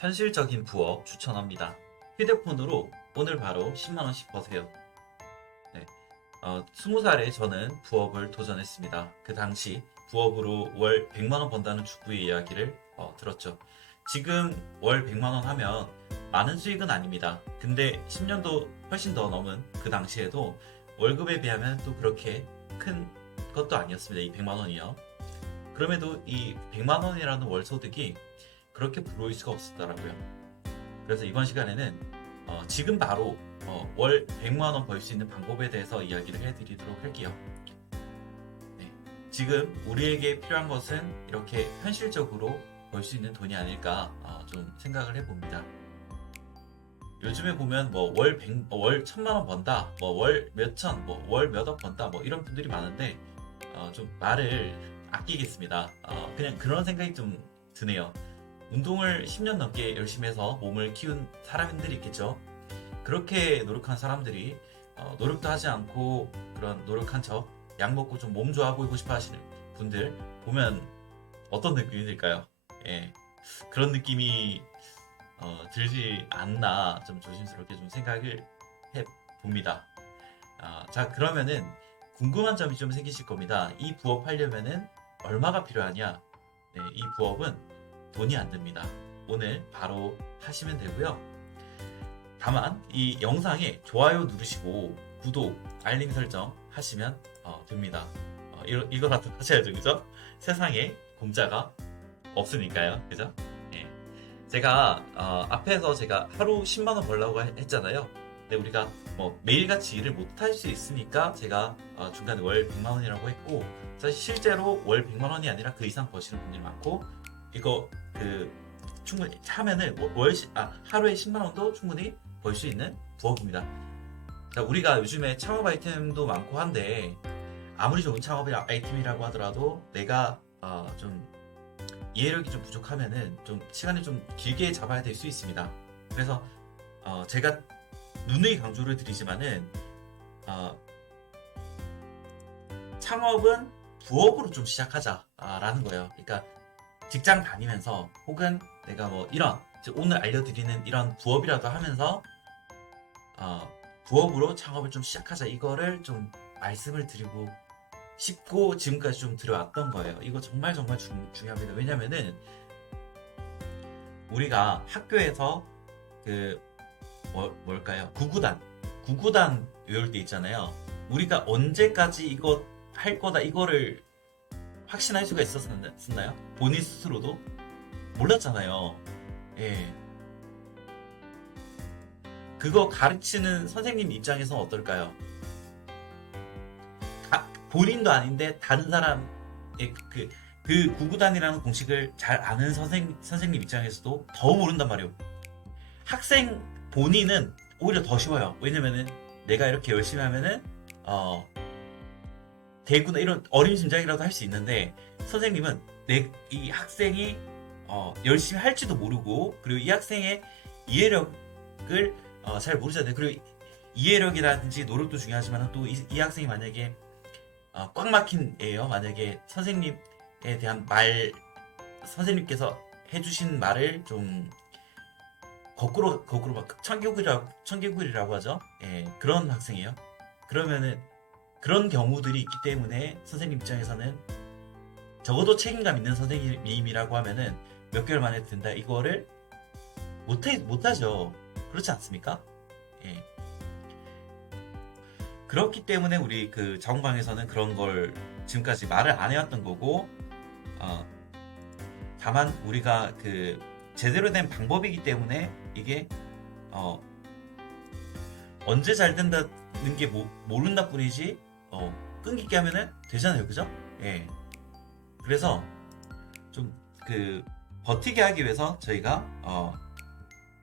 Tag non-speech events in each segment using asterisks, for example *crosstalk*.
현실적인 부업 추천합니다. 휴대폰으로 오늘 바로 10만원씩 버세요. 네. 어, 20살에 저는 부업을 도전했습니다. 그 당시 부업으로 월 100만원 번다는 주부의 이야기를 어, 들었죠. 지금 월 100만원 하면 많은 수익은 아닙니다. 근데 10년도 훨씬 더 넘은 그 당시에도 월급에 비하면 또 그렇게 큰 것도 아니었습니다. 이 100만원이요. 그럼에도 이 100만원이라는 월 소득이 그렇게 부러울 수가 없었더라고요. 그래서 이번 시간에는 어, 지금 바로 어, 월 100만 원 벌 수 있는 방법에 대해서 이야기를 해드리도록 할게요. 네, 지금 우리에게 필요한 것은 이렇게 현실적으로 벌 수 있는 돈이 아닐까 어, 좀 생각을 해봅니다. 요즘에 보면 뭐월 100, 어, 월 1000만 원 번다, 뭐 월 몇천, 뭐 월 몇억 번다, 뭐 이런 분들이 많은데 어, 좀 말을 아끼겠습니다. 어, 그냥 그런 생각이 좀 드네요. 운동을 10년 넘게 열심히 해서 몸을 키운 사람들이 있겠죠. 그렇게 노력한 사람들이 어, 노력도 하지 않고 그런 노력한 척 약 먹고 좀 몸 좋아 보이고 싶어 하시는 분들 보면 어떤 느낌이 들까요? 예. 그런 느낌이 어, 들지 않나 좀 조심스럽게 좀 생각을 해 봅니다. 아, 자, 그러면은 궁금한 점이 좀 생기실 겁니다. 이 부업 하려면은 얼마가 필요하냐? 네, 이 부업은 돈이 안 듭니다. 오늘 바로 하시면 되고요. 다만 이 영상에 좋아요 누르시고 구독, 알림 설정 하시면 어, 됩니다. 어, 이거, 이거라도 *laughs* 하셔야죠, 그죠? 세상에 공짜가 없으니까요, 그죠? 예. 제가 어, 앞에서 제가 하루 10만 원 벌라고 하- 했잖아요. 근데 우리가 뭐 매일같이 일을 못 할 수 있으니까 제가 어, 중간에 월 100만 원이라고 했고 사실 실제로 월 100만 원이 아니라 그 이상 버시는 분들이 많고 이거 그 충분히 하면은 월- 아, 하루에 10만 원도 충분히 벌 수 있는 부업입니다. 자, 우리가 요즘에 창업 아이템도 많고 한데 아무리 좋은 창업 아이템이라고 하더라도 내가 어, 좀 이해력이 좀 부족하면은 좀 시간을 좀 길게 잡아야 될 수 있습니다. 그래서 어, 제가 누누이 강조를 드리지만은 어, 창업은 부업으로 좀 시작하자라는 거예요. 그러니까 직장 다니면서 혹은 내가 뭐 이런 즉 오늘 알려드리는 이런 부업이라도 하면서 어, 부업으로 창업을 좀 시작하자 이거를 좀 말씀을 드리고 싶고 지금까지 좀 들어왔던 거예요. 이거 정말 정말 중, 중요합니다. 왜냐면은 우리가 학교에서 그 뭐, 뭘까요? 구구단 구구단 외울 때 있잖아요. 우리가 언제까지 이거 할 거다 이거를 확신할 수가 있었나요? 본인 스스로도 몰랐잖아요. 예. 그거 가르치는 선생님 입장에서 어떨까요? 가- 본인도 아닌데 다른 사람의 그, 그 구구단이라는 공식을 잘 아는 선생, 선생님 입장에서도 더 모른단 말이에요. 학생 본인은 오히려 더 쉬워요. 왜냐면은 내가 이렇게 열심히 하면은, 어, 되구나, 이런 어림짐작이라도 할 수 있는데, 선생님은 내, 이 학생이, 어, 열심히 할지도 모르고, 그리고 이 학생의 이해력을 어, 잘 모르잖아요. 그리고 이해력이라든지 노력도 중요하지만 또이 학생이 만약에 어, 꽉 막힌 애예요. 만약에 선생님에 대한 말 선생님께서 해주신 말을 좀 거꾸로 거꾸로 막 청개구리라고 청개구리라고 하죠. 예, 그런 학생이에요. 그러면은 그런 경우들이 있기 때문에 선생님 입장에서는 적어도 책임감 있는 선생님이라고 하면은 몇 개월 만에 든다 이거를 못해 못하죠. 그렇지 않습니까? 예. 그렇기 때문에 우리 그 정방에서는 그런 걸 지금까지 말을 안 해왔던 거고, 어, 다만 우리가 그 제대로 된 방법이기 때문에 이게 어, 언제 잘 된다는 게 모, 모른다 뿐이지 어, 끈기게 하면은 되잖아요, 그죠? 예. 그래서 좀 그 버티게 하기 위해서 저희가 어,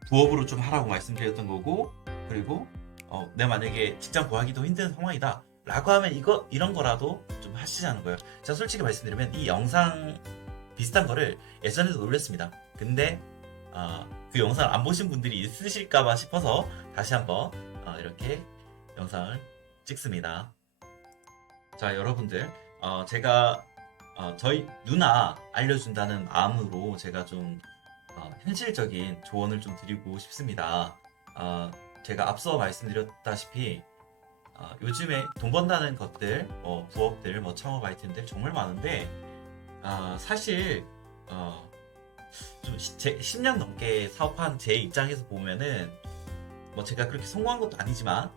부업으로 좀 하라고 말씀드렸던 거고 그리고 어, 내 만약에 직장 구하기도 힘든 상황이다 라고 하면 이거 이런 거라도 좀 하시자는 거예요 제가 솔직히 말씀드리면 이 영상 비슷한 거를 예전에도 올렸습니다 근데 어, 그 영상을 안 보신 분들이 있으실까봐 싶어서 다시 한번 어, 이렇게 영상을 찍습니다 자 여러분들 어, 제가 어, 저희 누나 알려준다는 마음으로 제가 좀 어, 현실적인 조언을 좀 드리고 싶습니다. 어, 제가 앞서 말씀드렸다시피 어, 요즘에 돈 번다는 것들, 뭐 부업들, 뭐 창업 아이템들 정말 많은데 아, 사실 어, 좀 시- 제, 10년 넘게 사업한 제 입장에서 보면은 뭐 제가 그렇게 성공한 것도 아니지만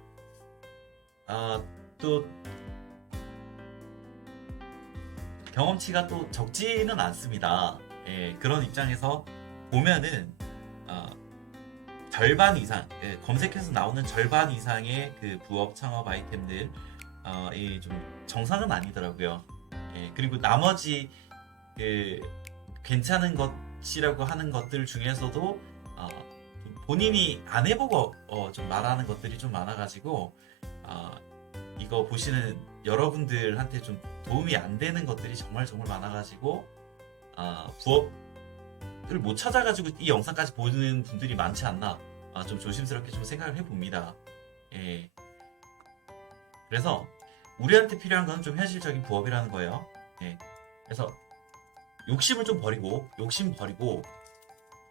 아, 또 경험치가 또 적지는 않습니다. 예, 그런 입장에서 보면은 어, 절반 이상 예, 검색해서 나오는 절반 이상의 그 부업 창업 아이템들 어, 이좀 정상은 아니더라고요. 예, 그리고 나머지 그 괜찮은 것이라고 하는 것들 중에서도 어, 좀 본인이 안 해보고 어, 좀 말하는 것들이 좀 많아가지고 어, 이거 보시는 여러분들한테 좀 도움이 안 되는 것들이 정말 정말 많아가지고 아, 부업을 못 찾아가지고 이 영상까지 보는 분들이 많지 않나 아, 좀 조심스럽게 좀 생각을 해봅니다. 예. 그래서 우리한테 필요한 건 좀 현실적인 부업이라는 거예요. 예. 그래서 욕심을 좀 버리고 욕심 버리고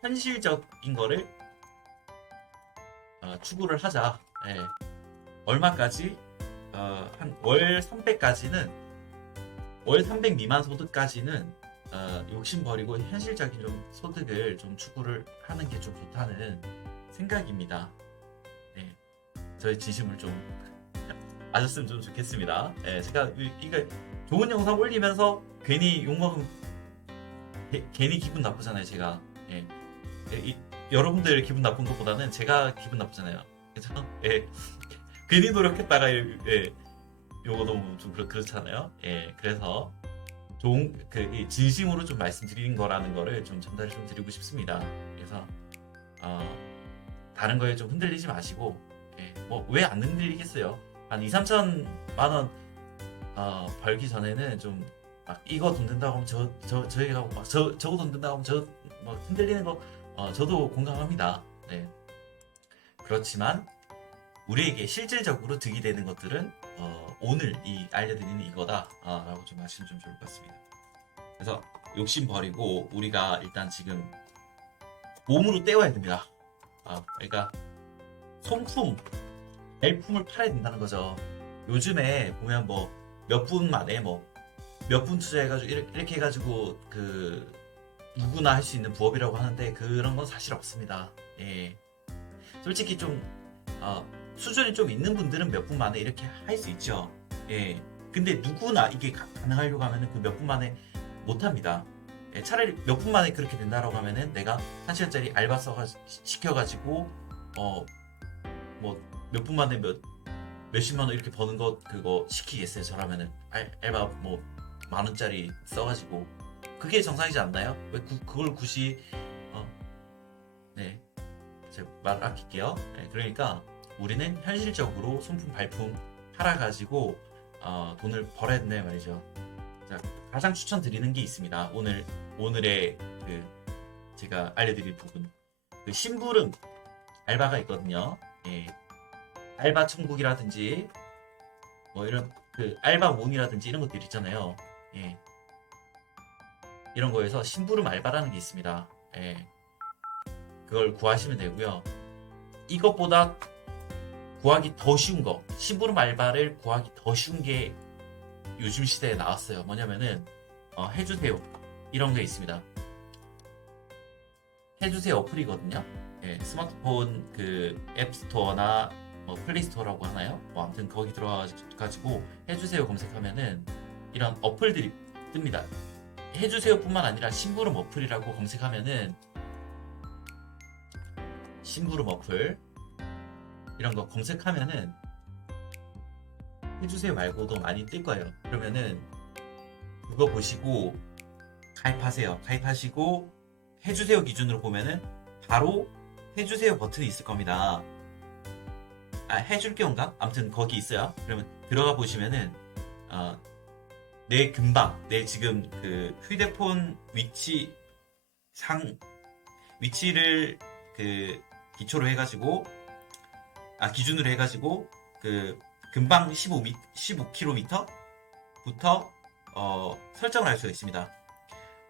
현실적인 거를 어, 추구를 하자. 예. 얼마까지? 어, 한월 300까지는 월 300 미만 소득까지는 어, 욕심 버리고 현실적인 좀 소득을 좀 추구를 하는 게 좀 좋다는 생각입니다. 네, 저의 진심을 좀 *laughs* 아셨으면 좀 좋겠습니다. 예, 제가 이- 이거 좋은 영상 올리면서 괜히 욕먹으면 게- 괜히 기분 나쁘잖아요, 제가. 예. 예, 이- 여러분들 기분 나쁜 것보다는 제가 기분 나쁘잖아요. 그죠? 예. 괜히 노력했다가 예. 요거 너무 좀 그렇, 그렇잖아요. 예. 그래서 좋은 그이 진심으로 좀 말씀드리는 거라는 거를 좀 전달을 좀 드리고 싶습니다. 그래서 어, 다른 거에 좀 흔들리지 마시고 예. 뭐왜 안 흔들리겠어요? 한 2, 3천만 원 어, 벌기 전에는 좀 막 이거 돈 든다고 하면 저, 저, 저희가 막 저, 저거 돈 든다고 하면 저, 뭐 흔들리는 거, 어, 저도 공감합니다. 네. 그렇지만, 우리에게 실질적으로 득이 되는 것들은, 어, 오늘 이 알려드리는 이거다. 아, 라고 좀 하시면 좀 좋을 것 같습니다. 그래서, 욕심 버리고, 우리가 일단 지금, 몸으로 때워야 됩니다. 아, 그러니까, 손품, 발품을 팔아야 된다는 거죠. 요즘에 보면 뭐, 몇 분 만에 뭐, 몇 분 투자해가지고 이렇게, 이렇게 해가지고 그 누구나 할 수 있는 부업이라고 하는데 그런 건 사실 없습니다. 예. 솔직히 좀 어, 수준이 좀 있는 분들은 몇 분 만에 이렇게 할 수 있죠. 예. 근데 누구나 이게 가, 능하려고 하면은 그 몇 분 만에 못 합니다. 예, 차라리 몇 분 만에 그렇게 된다라고 하면은 내가 한 시간짜리 알바 써가 시켜가지고 어 뭐 몇 분 만에 몇 몇십만 원 이렇게 버는 거 그거 시키겠어요 저라면은 알, 알바 뭐 만 원짜리 써가지고 그게 정상이지 않나요? 왜 그, 그걸 굳이 어, 네, 제가 말 아낄게요. 네, 그러니까 우리는 현실적으로 손품 발품 팔아가지고 어, 돈을 된다 말이죠. 자, 가장 추천드리는 게 있습니다. 오늘 오늘의 그 제가 알려드릴 부분 그 심부름 알바가 있거든요. 예. 알바 천국이라든지 뭐 이런 그 알바 몬이라든지 이런 것들 있잖아요. 예. 이런 거에서 심부름 알바라는 게 있습니다. 예. 그걸 구하시면 되고요. 이것보다 구하기 더 쉬운 거, 심부름 알바를 구하기 더 쉬운 게 요즘 시대에 나왔어요. 뭐냐면은 어, 해주세요 이런 게 있습니다. 해주세요 어플이거든요. 예, 스마트폰 그 앱스토어나 뭐 플레이스토어라고 하나요? 뭐 아무튼 거기 들어가지고 해주세요 검색하면은 이런 어플들이 뜹니다. 해주세요뿐만 아니라 심부름 어플이라고 검색하면은 심부름 어플 이런 거 검색하면은 해주세요 말고도 많이 뜰 거예요. 그러면은 그거 보시고 가입하세요. 가입하시고 해주세요 기준으로 보면은 바로 해주세요 버튼이 있을 겁니다. 아 해줄 게온가? 아무튼 거기 있어요. 그러면 들어가 보시면은 어, 내 금방 내 지금 그 휴대폰 위치 상 위치를 그 기초로 해가지고 아 기준으로 해가지고 그 금방 15미 15km부터 어, 설정을 할 수가 있습니다.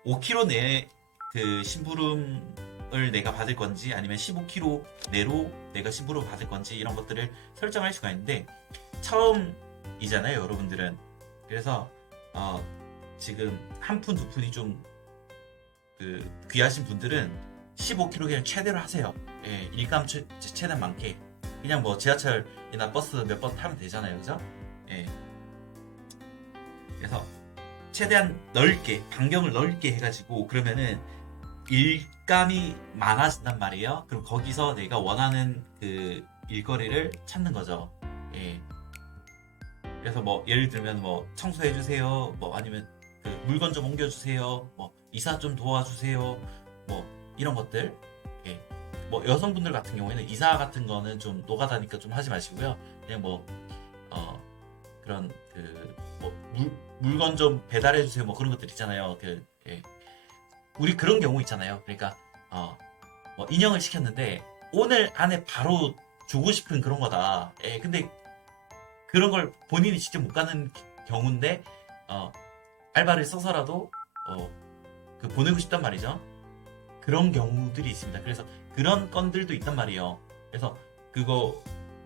5km 내에 그 심부름 배당을 내가 받을 건지 아니면 15kg 내로 내가 신부로 받을 건지 이런 것들을 설정할 수가 있는데 처음이잖아요 여러분들은. 그래서 어, 지금 한 푼 두 푼이 좀 그 귀하신 분들은 15kg 그냥 최대로 하세요. 예, 일감 최, 최대한 많게 그냥 뭐 지하철이나 버스 몇 번 타면 되잖아요 그죠 예. 그래서 최대한 넓게 반경을 넓게 해가지고 그러면은 일감이 많아진단 말이에요. 그럼 거기서 내가 원하는 그 일거리를 찾는 거죠. 예. 그래서 뭐 예를 들면 뭐 청소해 주세요. 뭐 아니면 그 물건 좀 옮겨 주세요. 뭐 이사 좀 도와주세요. 뭐 이런 것들. 예. 뭐 여성분들 같은 경우에는 이사 같은 거는 좀 노가다니까 좀 하지 마시고요. 그냥 뭐 어, 그런 그뭐 물건 좀 배달해 주세요. 뭐 그런 것들 있잖아요. 그 예. 우리 그런 경우 있잖아요. 그러니까 어, 뭐 인형을 시켰는데 오늘 안에 바로 주고 싶은 그런 거다. 예, 근데 그런 걸 본인이 직접 못 가는 경우인데 어, 알바를 써서라도 어, 그 보내고 싶단 말이죠. 그런 경우들이 있습니다. 그래서 그런 건들도 있단 말이에요. 그래서 그거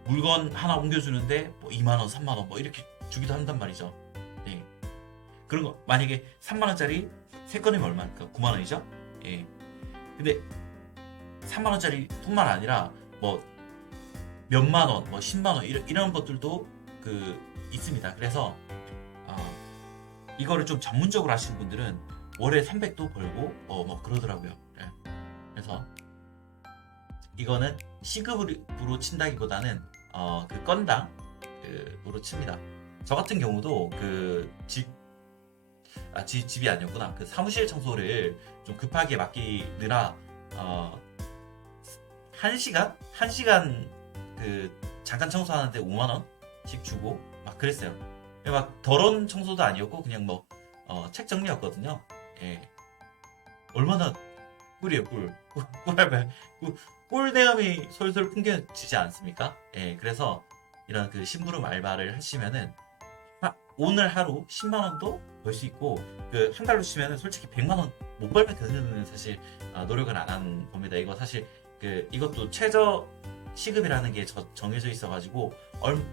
물건 하나 옮겨주는데 뭐 2만 원, 3만 원 뭐 이렇게 주기도 한단 말이죠. 예. 그런 거 만약에 3만 원짜리 세 건이면 얼마입니까? 9만 원이죠? 예. 근데 3만 원짜리 뿐만 아니라 뭐 몇만 원, 뭐 10만 원 이런, 이런 것들도 그 있습니다. 그래서 어, 이거를 좀 전문적으로 하시는 분들은 월에 300도 벌고 어 뭐 그러더라고요. 예. 그래서 이거는 시급으로 친다기보다는 어, 그 건당 그으로 칩니다. 저 같은 경우도 그집 아, 집, 집이 아니었구나. 그 사무실 청소를 좀 급하게 맡기느라, 어, 한 시간? 한 시간 그 잠깐 청소하는데 5만 원씩 주고 막 그랬어요. 막 더러운 청소도 아니었고, 그냥 뭐, 어, 책 정리였거든요. 예. 얼마나 꿀이에요, 꿀. 꿀, 꿀, 꿀, 꿀내음이 솔솔 풍겨지지 않습니까? 예, 그래서 이런 그 심부름 알바를 하시면은 하- 오늘 하루 10만 원도 벌 수 있고 그 한 달로 치면은 솔직히 100만 원 못 벌면 되는 사실 아, 노력은 안한 겁니다. 이거 사실 그 이것도 최저 시급이라는 게 저- 정해져 있어가지고 얼,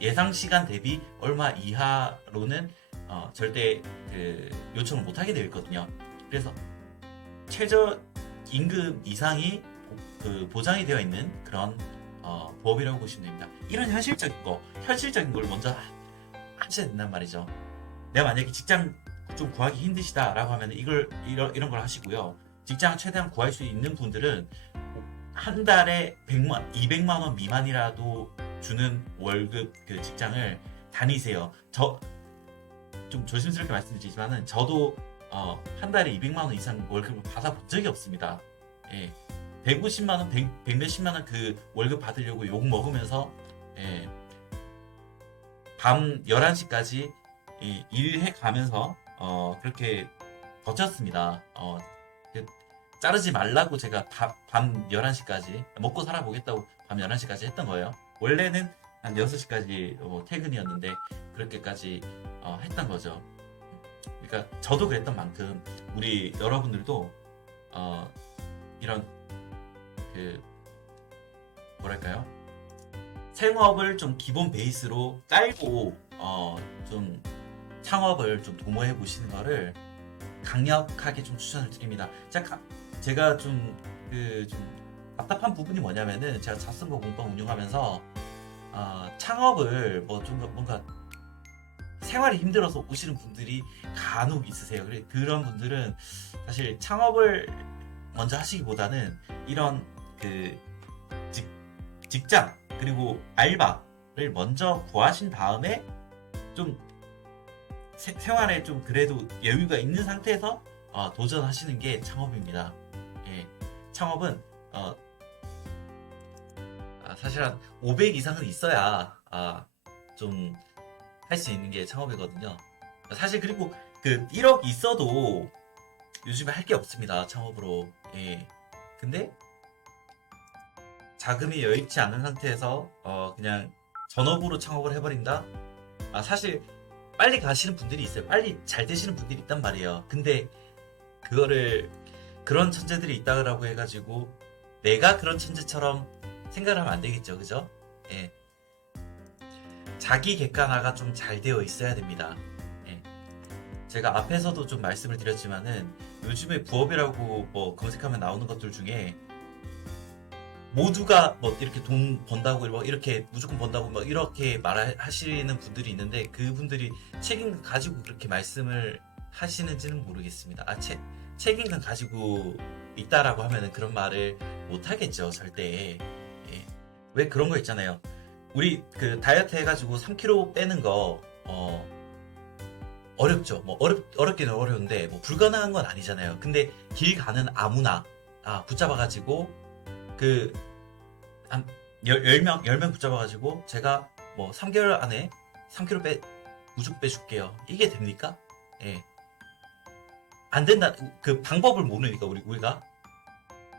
예상 시간 대비 얼마 이하로는 어, 절대 그 요청을 못 하게 되어 있거든요. 그래서 최저 임금 이상이 보- 그 보장이 되어 있는 그런 어, 부업이라고 보시면 됩니다. 이런 현실적인 거, 현실적인 걸 먼저 하셔야 된단 말이죠. 내가 만약에 직장 좀 구하기 힘드시다라고 하면 이걸 이런, 이런 걸 하시고요. 직장 최대한 구할 수 있는 분들은 한 달에 100만, 200만 원 미만이라도 주는 월급 그 직장을 다니세요. 저 좀 조심스럽게 말씀드리지만은 저도 어, 한 달에 200만 원 이상 월급을 받아본 적이 없습니다. 예. 150만 원, 100, 100 몇십만 원 그 월급 받으려고 욕 먹으면서 예. 밤 11시까지 일해 가면서 어, 그렇게 버텼습니다. 어, 그, 자르지 말라고 제가 다- 밤 11시까지 먹고 살아보겠다고 밤 11시까지 했던 거예요. 원래는 한 6시까지 어, 퇴근이었는데 그렇게까지 어, 했던 거죠. 그러니까 저도 그랬던 만큼 우리 여러분들도 어, 이런 그 뭐랄까요? 생업을 좀 기본 베이스로 깔고 어, 좀 창업을 좀 도모해 보시는 거를 강력하게 좀 추천을 드립니다. 제가, 제가 좀, 그, 좀 답답한 부분이 뭐냐면은 제가 자스버 공방 운영하면서 어, 창업을 뭐 좀 뭔가 생활이 힘들어서 오시는 분들이 간혹 있으세요. 그래 그런 분들은 사실 창업을 먼저 하시기보다는 이런 그 직, 직장 그리고 알바를 먼저 구하신 다음에 좀 세- 생활에 좀 그래도 여유가 있는 상태에서 어, 도전하시는 게 창업입니다. 예, 창업은 어, 아, 사실 한 500 이상은 있어야 아, 좀 할 수 있는 게 창업이거든요. 사실 그리고 그 1억 있어도 요즘에 할 게 없습니다. 창업으로. 예. 근데 자금이 여의치 않은 상태에서 어, 그냥 전업으로 창업을 해버린다. 아 사실 빨리 가시는 분들이 있어요. 빨리 잘 되시는 분들이 있단 말이에요. 근데 그거를 그런 천재들이 있다고 해가지고 내가 그런 천재처럼 생각을 하면 안 되겠죠, 그죠? 예. 자기 객관화가 좀 잘 되어 있어야 됩니다. 예. 제가 앞에서도 좀 말씀을 드렸지만은 요즘에 부업이라고 뭐 검색하면 나오는 것들 중에 모두가 뭐 이렇게 돈 번다고 뭐 이렇게 무조건 번다고 막 이렇게 말하시는 분들이 있는데 그분들이 책임감 가지고 그렇게 말씀을 하시는지는 모르겠습니다. 아, 책 책임감 가지고 있다라고 하면은 그런 말을 못 하겠죠, 절대. 예. 왜 그런 거 있잖아요. 우리 그 다이어트 해가지고 3kg 빼는 거, 어, 어렵죠. 뭐, 어렵, 어렵기는 어려운데, 뭐, 불가능한 건 아니잖아요. 근데 길 가는 아무나, 아, 붙잡아가지고, 그, 한, 10명, 10명 붙잡아 가지고, 제가 뭐, 3개월 안에 3kg 빼, 무조건 빼줄게요. 이게 됩니까? 예. 안 된다, 그 방법을 모르니까, 우리, 우리가.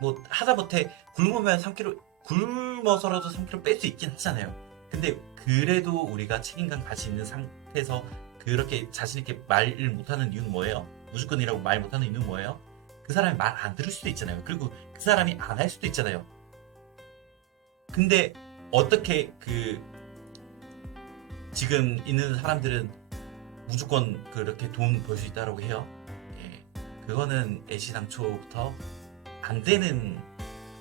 뭐, 하다못해 굶으면 3kg, 굶어서라도 3kg 뺄 수 있긴 하잖아요. 근데 그래도 우리가 책임감 가지 있는 상태에서 그렇게 자신 있게 말을 못하는 이유는 뭐예요? 무조건이라고 말 못하는 이유는 뭐예요? 그 사람이 말 안 들을 수도 있잖아요. 그리고 그 사람이 안 할 수도 있잖아요. 근데 어떻게 그 지금 있는 사람들은 무조건 그렇게 돈 벌 수 있다라고 해요? 예, 그거는 애시당초부터 안 되는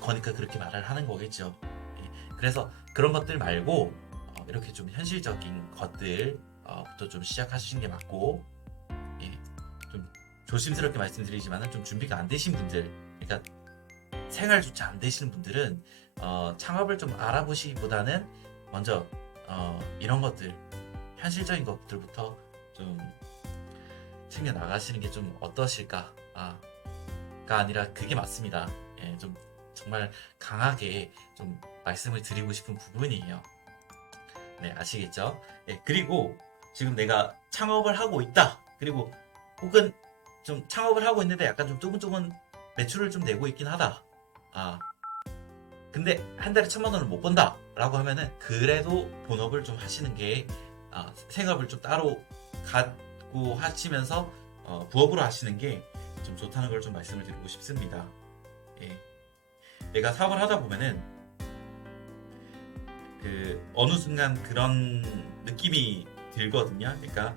거니까 그렇게 말을 하는 거겠죠. 예, 그래서 그런 것들 말고 어, 이렇게 좀 현실적인 것들부터 좀 시작하시는 게 맞고 조심스럽게 말씀드리지만 좀 준비가 안 되신 분들, 그러니까 생활조차 안 되시는 분들은 어, 창업을 좀 알아보시기보다는 먼저 어, 이런 것들 현실적인 것들부터 좀 챙겨 나가시는 게 좀 어떠실까? 아, 가 아니라 그게 맞습니다. 예, 좀 정말 강하게 좀 말씀을 드리고 싶은 부분이에요. 네, 아시겠죠? 예, 그리고 지금 내가 창업을 하고 있다. 그리고 혹은 좀 창업을 하고 있는데 약간 좀 조금조금 매출을 좀 내고 있긴 하다. 아, 근데 한 달에 천만 원을 못 번다. 라고 하면은 그래도 본업을 좀 하시는 게 아, 생업을 좀 따로 갖고 하시면서 어, 부업으로 하시는 게 좀 좋다는 걸 좀 말씀을 드리고 싶습니다. 예. 내가 사업을 하다 보면은 그 어느 순간 그런 느낌이 들거든요. 그러니까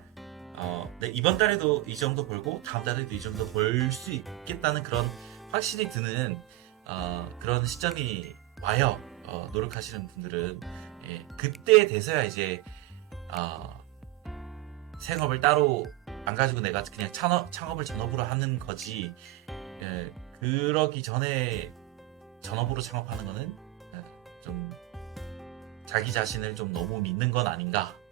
어, 네, 이번 달에도 이 정도 벌고 다음 달에도 이 정도 벌 수 있겠다는 그런 확신이 드는 어, 그런 시점이 와요. 어, 노력하시는 분들은. 예, 그때 돼서야 이제 어, 생업을 따로 안 가지고 내가 그냥 창업, 창업을 전업으로 하는 거지. 예, 그러기 전에 전업으로 창업하는 거는 예, 좀 자기 자신을 좀 너무 믿는 건 아닌가. 아,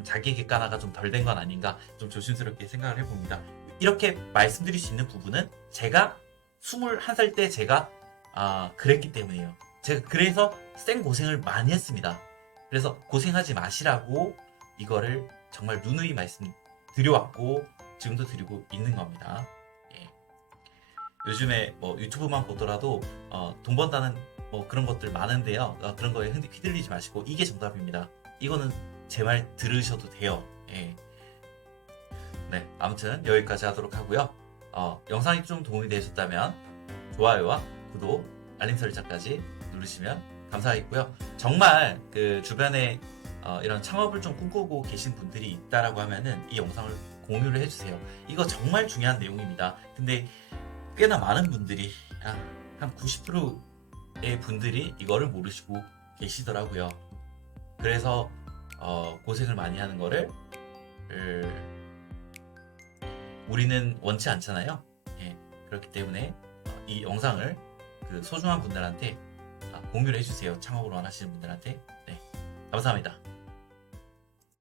좀 자기 객관화가 좀 덜 된 건 아닌가 좀 조심스럽게 생각을 해봅니다 이렇게 말씀드릴 수 있는 부분은 제가 21살 때 제가 아, 그랬기 때문이에요 제가 그래서 생 고생을 많이 했습니다 그래서 고생하지 마시라고 이거를 정말 누누이 말씀드려왔고 지금도 드리고 있는 겁니다. 예. 요즘에 뭐 유튜브만 보더라도 어, 돈 번다는 뭐 그런 것들 많은데요. 어, 그런 거에 흔- 휘둘리지 마시고 이게 정답입니다. 이거는 제 말 들으셔도 돼요. 예. 네, 아무튼 여기까지 하도록 하고요. 어, 영상이 좀 도움이 되셨다면 좋아요와 구독, 알림 설정까지 누르시면 감사하겠고요. 정말 그 주변에 어, 이런 창업을 좀 꿈꾸고 계신 분들이 있다라고 하면은 이 영상을 공유를 해주세요. 이거 정말 중요한 내용입니다. 근데 꽤나 많은 분들이 아, 한 90%의 분들이 이거를 모르시고 계시더라고요. 그래서 어, 고생을 많이 하는 거를 을, 우리는 원치 않잖아요. 예, 그렇기 때문에 어, 이 영상을 그 소중한 분들한테 아, 공유를 해주세요. 창업을 원하시는 분들한테. 네, 감사합니다.